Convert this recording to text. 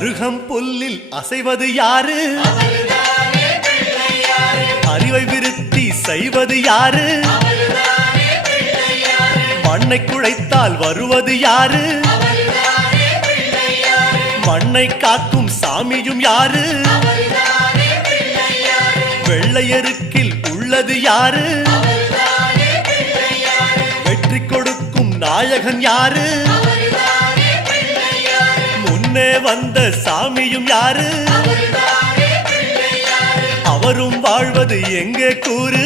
அருகம் புல்லில் அசைவது யாரு? அறிவை விருத்தி செய்வது யாரு? மண்ணை குழைத்தால் வருவது யாரு? மண்ணை காக்கும் சாமியும் யாரு? வெள்ளையருக்கில் உள்ளது யாரு? வெற்றி கொடுக்கும் நாயகன் யாரு? முன்னே வந்த சாமியும் யாரு? அவரும் வாழ்வது எங்கே கூறு?